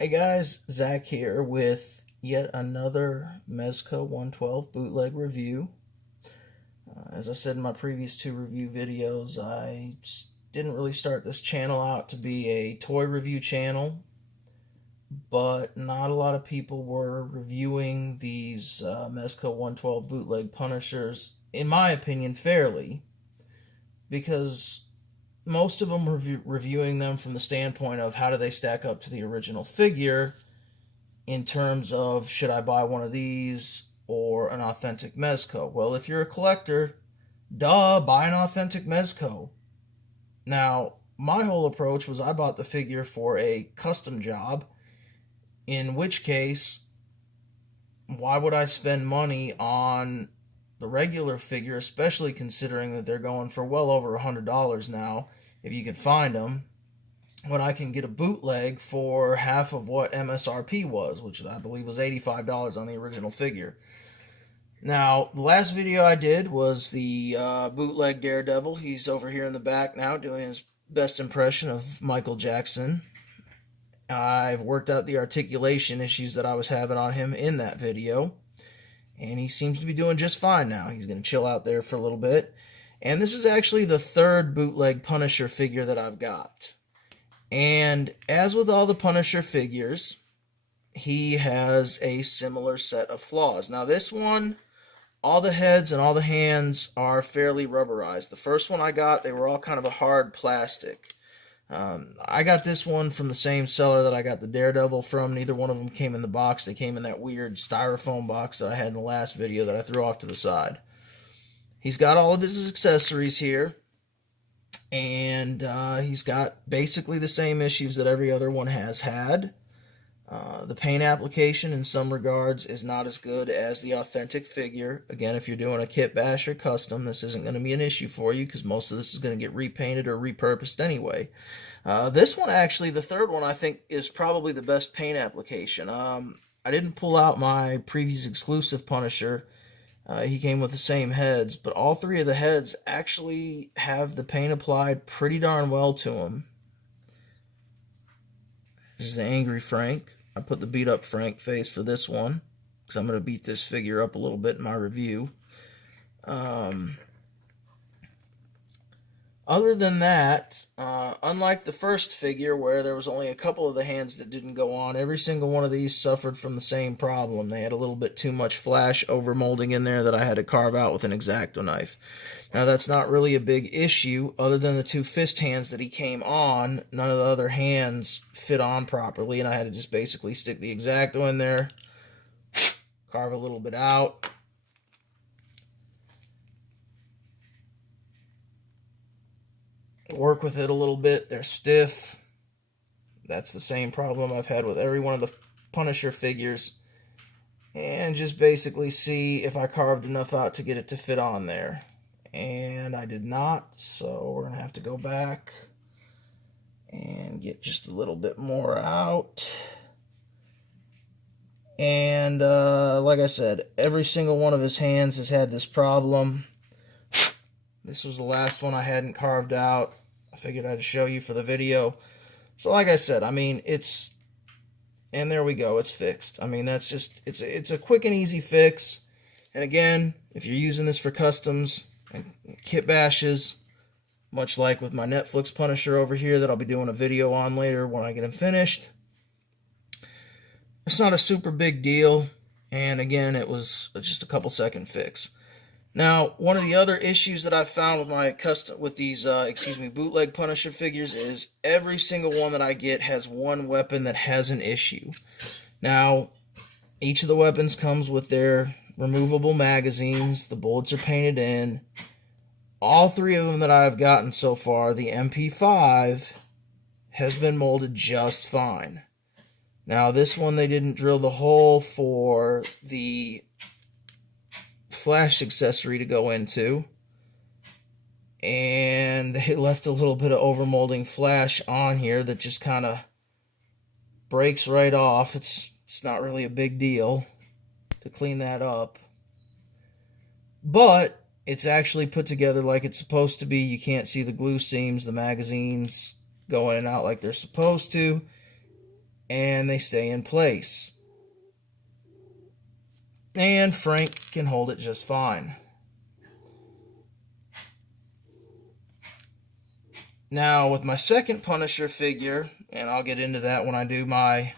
Hey guys, Zach here with yet another Mezco 112 bootleg review. As I said in my previous two review videos, didn't really start this channel out to be a toy review channel, but not a lot of people were reviewing these Mezco 112 bootleg Punishers, in my opinion, fairly, because most of them were reviewing them from the standpoint of how do they stack up to the original figure, in terms of should I buy one of these or an authentic Mezco. Well, if you're a collector, duh, buy an authentic Mezco. Now, my whole approach was I bought the figure for a custom job, in which case, why would I spend money on the regular figure, especially considering that they're going for well over $100 now, if you can find them, when I can get a bootleg for half of what MSRP was, which I believe was $85 on the original figure. Now, the last video I did was the bootleg Daredevil. He's over here in the back now doing his best impression of Michael Jackson. I've worked out the articulation issues that I was having on him in that video, and he seems to be doing just fine now. He's going to chill out there for a little bit. And this is actually the third bootleg Punisher figure that I've got. And as with all the Punisher figures, he has a similar set of flaws. Now this one, all the heads and all the hands are fairly rubberized. The first one I got, they were all kind of a hard plastic. I got this one from the same seller that I got the Daredevil from. Neither one of them came in the box. They came in that weird styrofoam box that I had in the last video that I threw off to the side. He's got all of his accessories here. And he's got basically the same issues that every other one has had. The paint application in some regards is not as good as the authentic figure. Again, if you're doing a kit bash or custom, this isn't going to be an issue for you because most of this is going to get repainted or repurposed anyway. This one, actually, the third one, I think is probably the best paint application. I didn't pull out my previous exclusive Punisher. He came with the same heads, but all three of the heads actually have the paint applied pretty darn well to them. This is the Angry Frank. I put the beat up Frank face for this one, because I'm going to beat this figure up a little bit in my review. Other than that, unlike the first figure where there was only a couple of the hands that didn't go on, every single one of these suffered from the same problem. They had a little bit too much flash overmolding in there that I had to carve out with an X-Acto knife. Now that's not really a big issue other than the two fist hands that he came on. None of the other hands fit on properly, and I had to just basically stick the X-Acto in there, carve a little bit out. Work with it a little bit. They're stiff. That's the same problem I've had with every one of the Punisher figures. And just basically see if I carved enough out to get it to fit on there. And I did not, so we're going to have to go back and get just a little bit more out. And like I said, every single one of his hands has had this problem. This was the last one I hadn't carved out. I figured I'd show you for the video. So like I said, I mean, and there we go, it's fixed. I mean, that's just, it's a quick and easy fix. And again, if you're using this for customs and kit bashes, much like with my Netflix Punisher over here that I'll be doing a video on later when I get him finished, it's not a super big deal. And again, it was just a couple second fix. Now, one of the other issues that I've found with my bootleg Punisher figures is every single one that I get has one weapon that has an issue. Now, each of the weapons comes with their removable magazines. The bullets are painted in. All three of them that I've gotten so far, the MP5 has been molded just fine. Now, this one, they didn't drill the hole for the flash accessory to go into, and they left a little bit of overmolding flash on here that just kind of breaks right off. It's not really a big deal to clean that up, but it's actually put together like it's supposed to be. You can't see the glue seams. The magazines go in and out like they're supposed to. and they stay in place. And Frank can hold it just fine. Now, with my second Punisher figure, and I'll get into that when I do my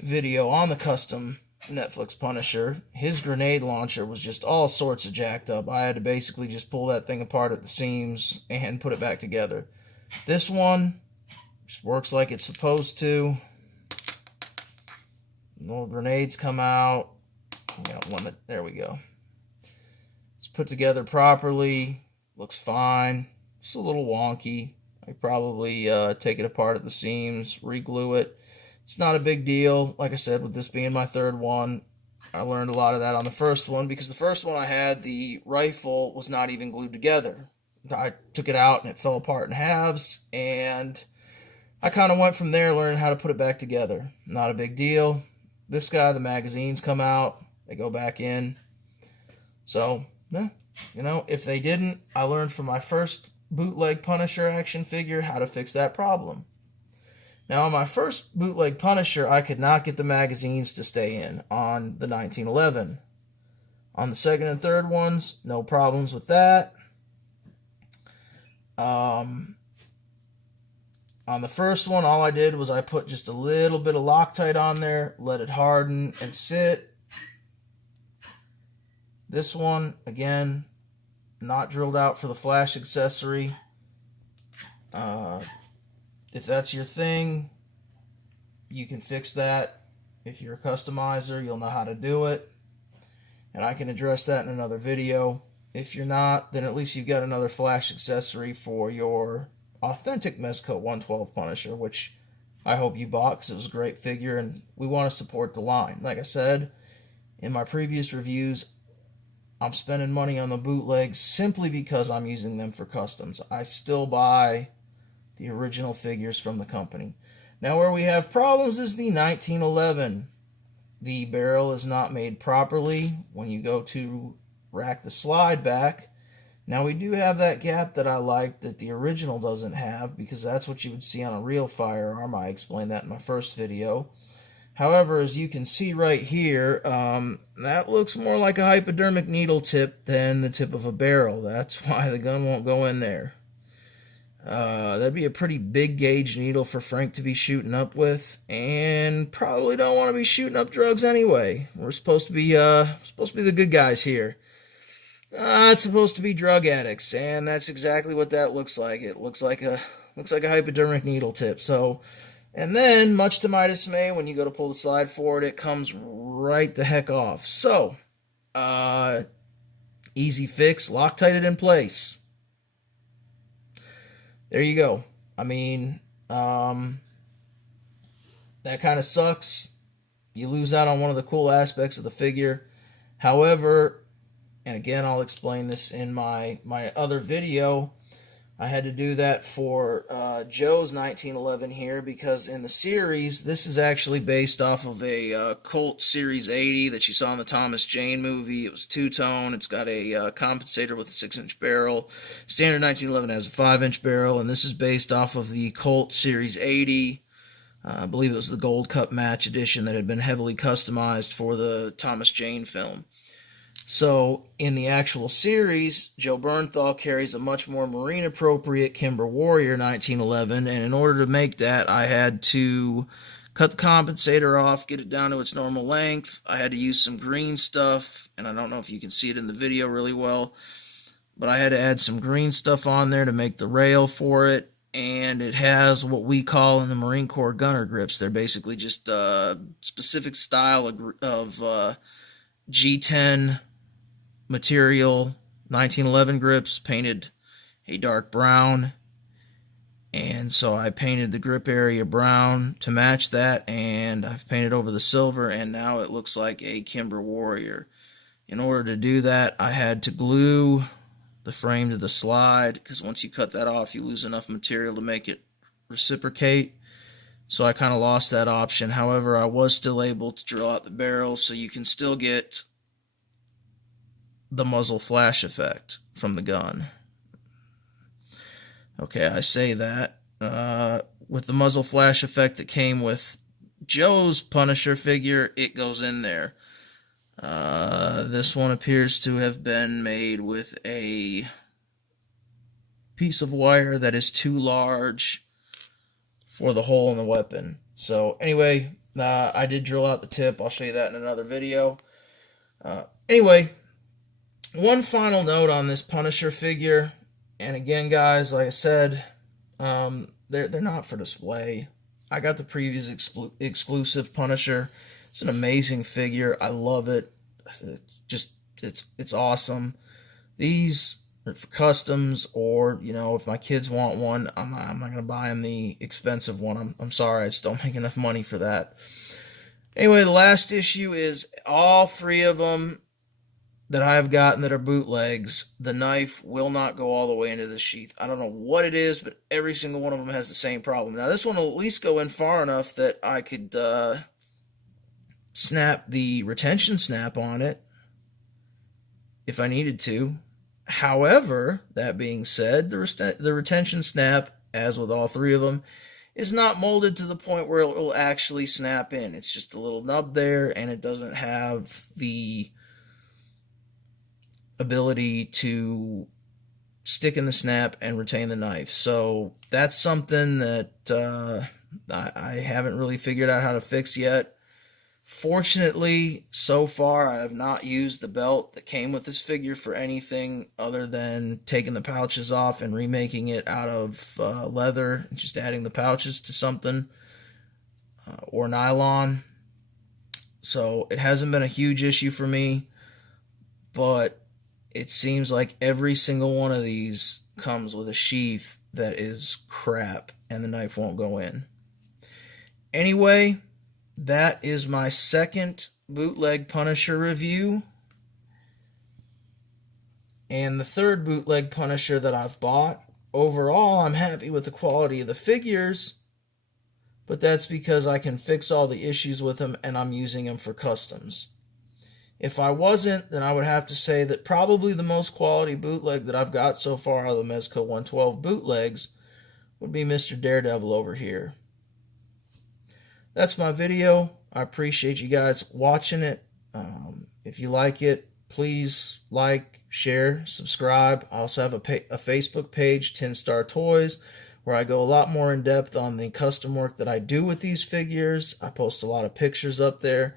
video on the custom Netflix Punisher, his grenade launcher was just all sorts of jacked up. I had to basically just pull that thing apart at the seams and put it back together. This one just works like it's supposed to. Little grenades come out. Limit. There we go. It's put together properly. Looks fine. It's a little wonky. I probably take it apart at the seams, re-glue it. It's not a big deal. Like I said, with this being my third one, I learned a lot of that on the first one, because the first one I had, the rifle was not even glued together. I took it out and it fell apart in halves, and I kind of went from there learning how to put it back together. Not a big deal. This guy, the magazines come out, they go back in. So, yeah, if they didn't, I learned from my first bootleg Punisher action figure how to fix that problem. Now, on my first bootleg Punisher, I could not get the magazines to stay in on the 1911. On the second and third ones, no problems with that. On the first one, all I did was I put just a little bit of Loctite on there, let it harden and sit. This one, again, not drilled out for the flash accessory. If that's your thing, you can fix that. If you're a customizer, you'll know how to do it. And I can address that in another video. If you're not, then at least you've got another flash accessory for your authentic Mezco 112 Punisher, which I hope you bought because it was a great figure and we want to support the line. Like I said in my previous reviews, I'm spending money on the bootlegs simply because I'm using them for customs. I still buy the original figures from the company. Now, where we have problems is the 1911. The barrel is not made properly when you go to rack the slide back. Now, we do have that gap that I like that the original doesn't have, because that's what you would see on a real firearm. I explained that in my first video. However, as you can see right here, that looks more like a hypodermic needle tip than the tip of a barrel. That's why the gun won't go in there. That'd be a pretty big gauge needle for Frank to be shooting up with, and probably don't want to be shooting up drugs anyway. We're supposed to be the good guys here. It's supposed to be drug addicts, and that's exactly what that looks like. It looks like a hypodermic needle tip. So, and then, much to my dismay, when you go to pull the slide forward, it comes right the heck off. So, easy fix, Loctite it in place. There you go. I mean, that kind of sucks. You lose out on one of the cool aspects of the figure. However, and again, I'll explain this in my other video, I had to do that for Joe's 1911 here, because in the series, this is actually based off of a Colt Series 80 that you saw in the Thomas Jane movie. It was two-tone. It's got a compensator with a 6-inch barrel. Standard 1911 has a 5-inch barrel, and this is based off of the Colt Series 80. I believe it was the Gold Cup Match Edition that had been heavily customized for the Thomas Jane film. So, in the actual series, Joe Bernthal carries a much more marine-appropriate Kimber Warrior 1911, and in order to make that, I had to cut the compensator off, get it down to its normal length. I had to use some green stuff, and I don't know if you can see it in the video really well, but I had to add some green stuff on there to make the rail for it, and it has what we call in the Marine Corps gunner grips. They're basically just a specific style of G10 material, 1911 grips, painted a dark brown, and so I painted the grip area brown to match that, and I've painted over the silver, and now it looks like a Kimber Warrior. In order to do that, I had to glue the frame to the slide, because once you cut that off, you lose enough material to make it reciprocate. So I kind of lost that option. However, I was still able to drill out the barrel, so you can still get the muzzle flash effect from the gun. Okay, I say that. With the muzzle flash effect that came with Joe's Punisher figure, it goes in there. This one appears to have been made with a piece of wire that is too large for the hole in the weapon. So anyway, I did drill out the tip. I'll show you that in another video. Anyway, one final note on this Punisher figure, and again, guys, like I said, they're not for display. I got the previous exclusive Punisher. It's an amazing figure. I love it. It's awesome. These are for customs, or if my kids want one, I'm not gonna buy them the expensive one. I'm sorry, I just don't make enough money for that. Anyway, the last issue is all three of them that I've gotten that are bootlegs. The knife will not go all the way into the sheath. I don't know what it is, but every single one of them has the same problem. Now, this one will at least go in far enough that I could snap the retention snap on it if I needed to. However, that being said, the retention snap, as with all three of them, is not molded to the point where it will actually snap in. It's just a little nub there, and it doesn't have the ability to stick in the snap and retain the knife. So that's something that I haven't really figured out how to fix yet. Fortunately, so far I have not used the belt that came with this figure for anything other than taking the pouches off and remaking it out of leather and just adding the pouches to something or nylon. So it hasn't been a huge issue for me, but it seems like every single one of these comes with a sheath that is crap and the knife won't go in. Anyway, that is my second bootleg Punisher review. And the third bootleg Punisher that I've bought. Overall, I'm happy with the quality of the figures, but that's because I can fix all the issues with them and I'm using them for customs. If I wasn't, then I would have to say that probably the most quality bootleg that I've got so far out of the Mezco 112 bootlegs would be Mr. Daredevil over here. That's my video. I appreciate you guys watching it. If you like it, please like, share, subscribe. I also have a Facebook page, 10 Star Toys, where I go a lot more in depth on the custom work that I do with these figures. I post a lot of pictures up there.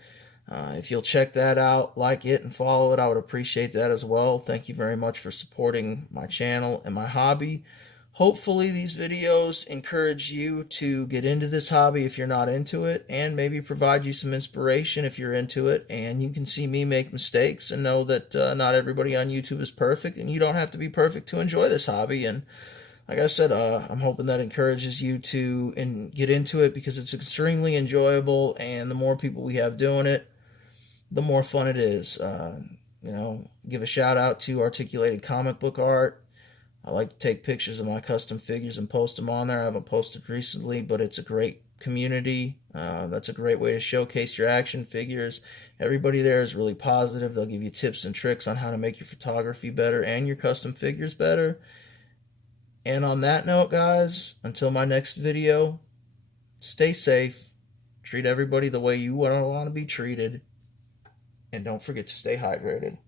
If you'll check that out, like it, and follow it, I would appreciate that as well. Thank you very much for supporting my channel and my hobby. Hopefully these videos encourage you to get into this hobby if you're not into it, and maybe provide you some inspiration if you're into it, and you can see me make mistakes and know that not everybody on YouTube is perfect, and you don't have to be perfect to enjoy this hobby. And like I said, I'm hoping that encourages you to get into it, because it's extremely enjoyable, and the more people we have doing it, the more fun it is. Give a shout out to Articulated Comic Book Art. I like to take pictures of my custom figures and post them on there. I haven't posted recently, but it's a great community. That's a great way to showcase your action figures. Everybody there is really positive. They'll give you tips and tricks on how to make your photography better and your custom figures better. And on that note, guys, until my next video, stay safe, treat everybody the way you want to be treated, and don't forget to stay hydrated.